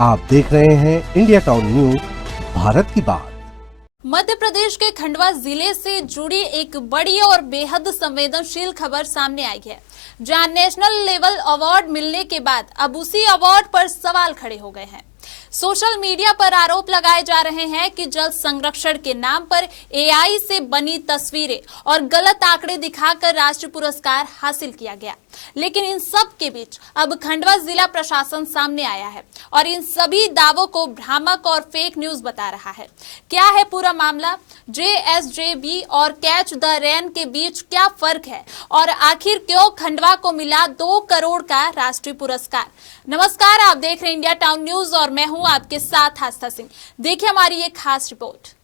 आप देख रहे हैं इंडिया टाउन न्यूज, भारत की बात। मध्य प्रदेश के खंडवा जिले से जुड़ी एक बड़ी और बेहद संवेदनशील खबर सामने आई है, जहां नेशनल लेवल अवार्ड मिलने के बाद अब उसी अवार्ड पर सवाल खड़े हो गए हैं। सोशल मीडिया पर आरोप लगाए जा रहे हैं कि जल संरक्षण के नाम पर एआई से बनी तस्वीरें और गलत आंकड़े दिखाकर राष्ट्रीय पुरस्कार हासिल किया गया। लेकिन इन सब के बीच अब खंडवा जिला प्रशासन सामने आया है और इन सभी दावों को भ्रामक और फेक न्यूज बता रहा है। क्या है पूरा मामला? JSJB और कैच द रेन के बीच क्या फर्क है और आखिर क्यों खंडवा को मिला 2 करोड़ का राष्ट्रीय पुरस्कार? नमस्कार, आप देख रहे हैं इंडिया टाउन न्यूज और मैं हूं आपके साथ आस्था सिंह। देखिए हमारी ये खास रिपोर्ट।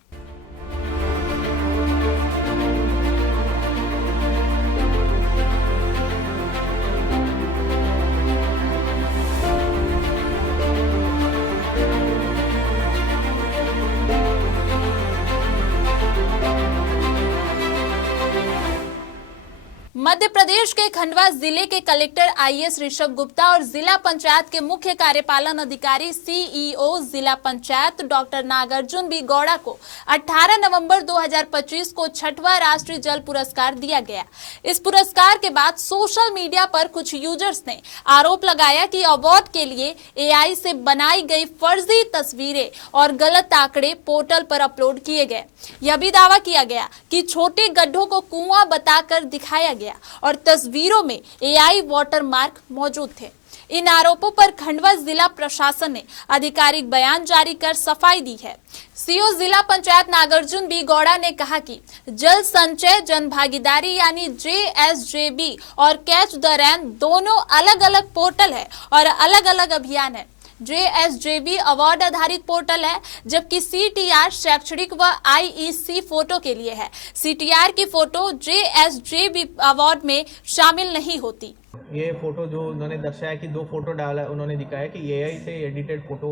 मध्य प्रदेश के खंडवा जिले के कलेक्टर IAS ऋषभ गुप्ता और जिला पंचायत के मुख्य कार्यपालन अधिकारी CEO जिला पंचायत डॉक्टर नागार्जुन बी गौड़ा को 18 नवंबर 2025 को 6वां राष्ट्रीय जल पुरस्कार दिया गया। इस पुरस्कार के बाद सोशल मीडिया पर कुछ यूजर्स ने आरोप लगाया कि अवार्ड के लिए AI से बनाई गई फर्जी तस्वीरें और गलत आंकड़े पोर्टल पर अपलोड किए गए। यह भी दावा किया गया कि छोटे गड्ढों को कुआं बताकर दिखाया गया और तस्वीरों में AI वाटरमार्क मौजूद थे। इन आरोपों पर खंडवा जिला प्रशासन ने आधिकारिक बयान जारी कर सफाई दी है। CO जिला पंचायत नागार्जुन बी गौड़ा ने कहा कि जल संचय जन भागीदारी यानी JSJB और कैच द रेन दोनों अलग अलग पोर्टल है और अलग अलग अभियान है। JSJB अवार्ड आधारित पोर्टल है, जबकि CTR शैक्षणिक व IEC फोटो के लिए है। CTR की फोटो JSJB अवार्ड में शामिल नहीं होती। ये फोटो जो उन्होंने दर्शाया कि 2 फोटो डाला, उन्होंने दिखाया कि AI से एडिटेड फोटो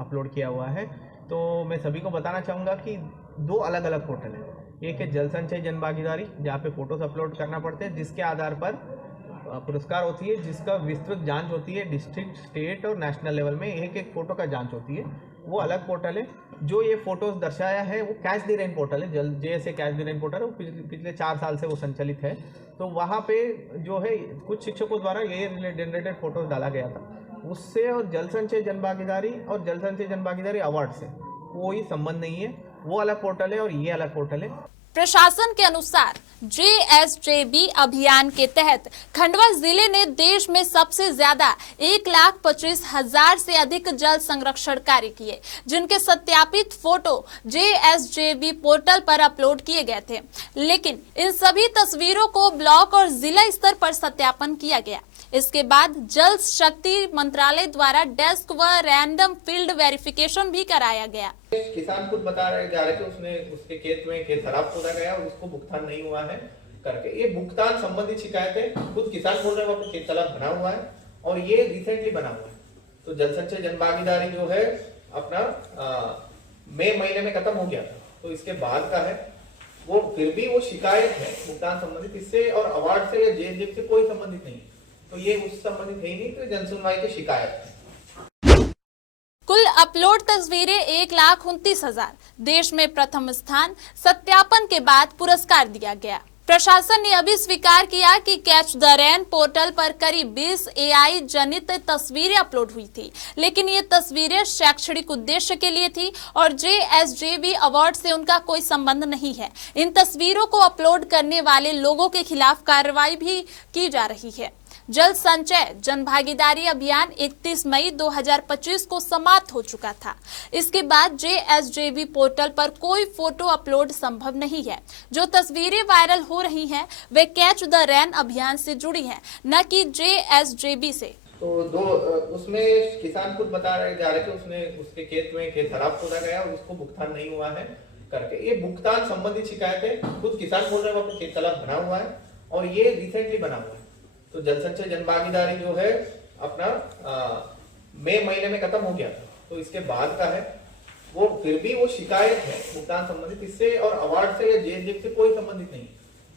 अपलोड किया हुआ है। तो मैं सभी को बताना चाहूँगा कि 2 अलग अलग पोर्टल है। एक है जल संचय जन भागीदारी, जहाँ पे फोटोज अपलोड करना पड़ते हैं, जिसके आधार पर पुरस्कार होती है, जिसका विस्तृत जांच होती है डिस्ट्रिक्ट, स्टेट और नेशनल लेवल में। एक फोटो का जांच होती है, वो अलग पोर्टल है। जो ये फोटोज दर्शाया है वो कैच द रेन पोर्टल है, जल जैसे कैच द रेन पोर्टल है, वो पिछले 4 साल से वो संचालित है। तो वहाँ पे जो है कुछ शिक्षकों द्वारा ये जनरेटेड फोटोज डाला गया था उससे, और जल संचय जन भागीदारी और जल संचय जन भागीदारी अवार्ड से कोई संबंध नहीं है। वो अलग पोर्टल है और ये अलग पोर्टल है। प्रशासन के अनुसार JSJB अभियान के तहत खंडवा जिले ने देश में सबसे ज्यादा 1,25,000 से अधिक जल संरक्षण कार्य किए, जिनके सत्यापित फोटो JSJB पोर्टल पर अपलोड किए गए थे। लेकिन इन सभी तस्वीरों को ब्लॉक और जिला स्तर पर सत्यापन किया गया। इसके बाद जल शक्ति मंत्रालय द्वारा डेस्क व रैंडम फील्ड वेरिफिकेशन भी कराया गया। किसान खुद बता रहे जा रहे थे उसने उसके खेत में खेत खराब खोदा गया और उसको भुगतान नहीं हुआ है करके। ये भुगतान संबंधित शिकायत है, खुद किसान बोल रहे हैं वहाँ पे खेत तालाब बना हुआ है और ये रिसेंटली बना हुआ है। तो जल संचय जन भागीदारी जो है अपना मई महीने में खत्म हो गया था, तो इसके बाद का है वो, फिर भी वो शिकायत है भुगतान संबंधित, इससे और अवार्ड से या JSJB से कोई संबंधित नहीं। तो ये उस संबंधित है ही नहीं, तो जन सुनवाई की शिकायत है। कुल अपलोड तस्वीरें 1,29,000, देश में प्रथम स्थान। सत्यापन के बाद पुरस्कार दिया गया। प्रशासन ने अभी स्वीकार किया कि कैच द रेन पोर्टल पर करीब 20 AI जनित तस्वीरें अपलोड हुई थी, लेकिन ये तस्वीरें शैक्षणिक उद्देश्य के लिए थी और JSJB अवार्ड से उनका कोई संबंध नहीं है। इन तस्वीरों को अपलोड करने वाले लोगों के खिलाफ कार्रवाई भी की जा रही है। जल संचय जन भागीदारी अभियान 31 मई 2025 को समाप्त हो चुका था। इसके बाद JSJB पोर्टल पर कोई फोटो अपलोड संभव नहीं है। जो तस्वीरें वायरल हो रही हैं, वे कैच द रेन अभियान से जुड़ी हैं, न कि JSJB से। तो उसमें किसान खुद बता रहे जा रहे थे उसने उसके खेत में खेत खराब खोदा गया और उसको भुगतान नहीं हुआ है करके। ये भुगतान संबंधित शिकायत है, खुद किसान बोल रहे हैं वहाँ पे खेत तालाब बना हुआ है और ये रिसेंटली बना हुआ है। तो जल संचय जन भागीदारी जो है अपना मई महीने में खत्म हो गया था, तो इसके बाद का है वो, फिर भी वो शिकायत है भुगतान संबंधित, इससे और अवार्ड से या JSJB से कोई संबंधित नहीं।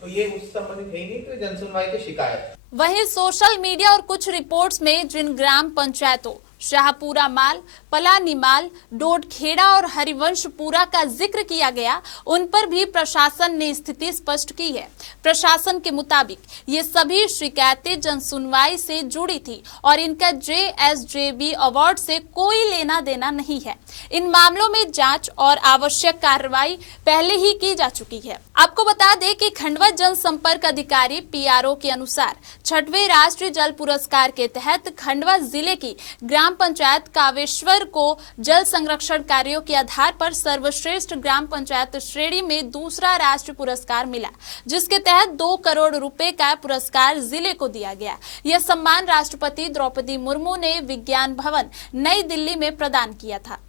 तो ये उस संबंधित है ही नहीं, तो जन सुनवाई की शिकायत। वहीं सोशल मीडिया और कुछ रिपोर्ट्स में जिन ग्राम पंचायतों, शाहपुरा माल, पलानी माल, डोडखेड़ा और हरिवंशपुरा का जिक्र किया गया, उन पर भी प्रशासन ने स्थिति स्पष्ट की है। प्रशासन के मुताबिक ये सभी शिकायतें जनसुनवाई से जुड़ी थी और इनका JSJB अवार्ड से कोई लेना देना नहीं है। इन मामलों में जांच और आवश्यक कार्रवाई पहले ही की जा चुकी है। आपको बता दें कि खंडवा जनसंपर्क अधिकारी PRO के अनुसार 6वें राष्ट्रीय जल पुरस्कार के तहत खंडवा जिले की ग्राम पंचायत कावेश्वर को जल संरक्षण कार्यों के आधार पर सर्वश्रेष्ठ ग्राम पंचायत श्रेणी में दूसरा राष्ट्रीय पुरस्कार मिला, जिसके तहत 2 करोड़ रुपए का पुरस्कार जिले को दिया गया। यह सम्मान राष्ट्रपति द्रौपदी मुर्मू ने विज्ञान भवन नई दिल्ली में प्रदान किया था।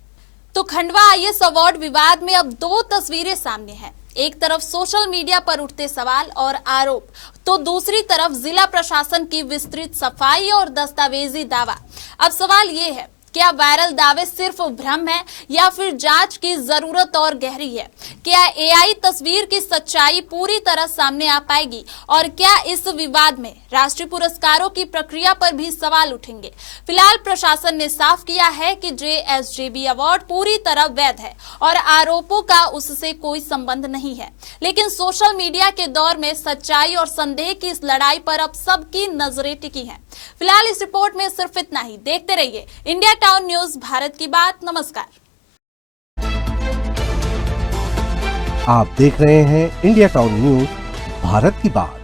तो खंडवा IAS अवार्ड विवाद में अब 2 तस्वीरें सामने हैं। एक तरफ सोशल मीडिया पर उठते सवाल और आरोप, तो दूसरी तरफ जिला प्रशासन की विस्तृत सफाई और दस्तावेजी दावा। अब सवाल ये है, क्या वायरल दावे सिर्फ भ्रम है या फिर जांच की जरूरत और गहरी है? क्या AI तस्वीर की सच्चाई पूरी तरह सामने आ पाएगी और क्या इस विवाद में राष्ट्रीय पुरस्कारों की प्रक्रिया पर भी सवाल उठेंगे? फिलहाल प्रशासन ने साफ किया है कि JSJB अवार्ड पूरी तरह वैध है और आरोपों का उससे कोई संबंध नहीं है। लेकिन सोशल मीडिया के दौर में सच्चाई और संदेह की इस लड़ाई पर अब सबकी नजरें टिकी हैं। फिलहाल इस रिपोर्ट में सिर्फ इतना ही। देखते रहिए इंडिया टाउन न्यूज, भारत की बात। नमस्कार। आप देख रहे हैं इंडिया टाउन न्यूज, भारत की बात।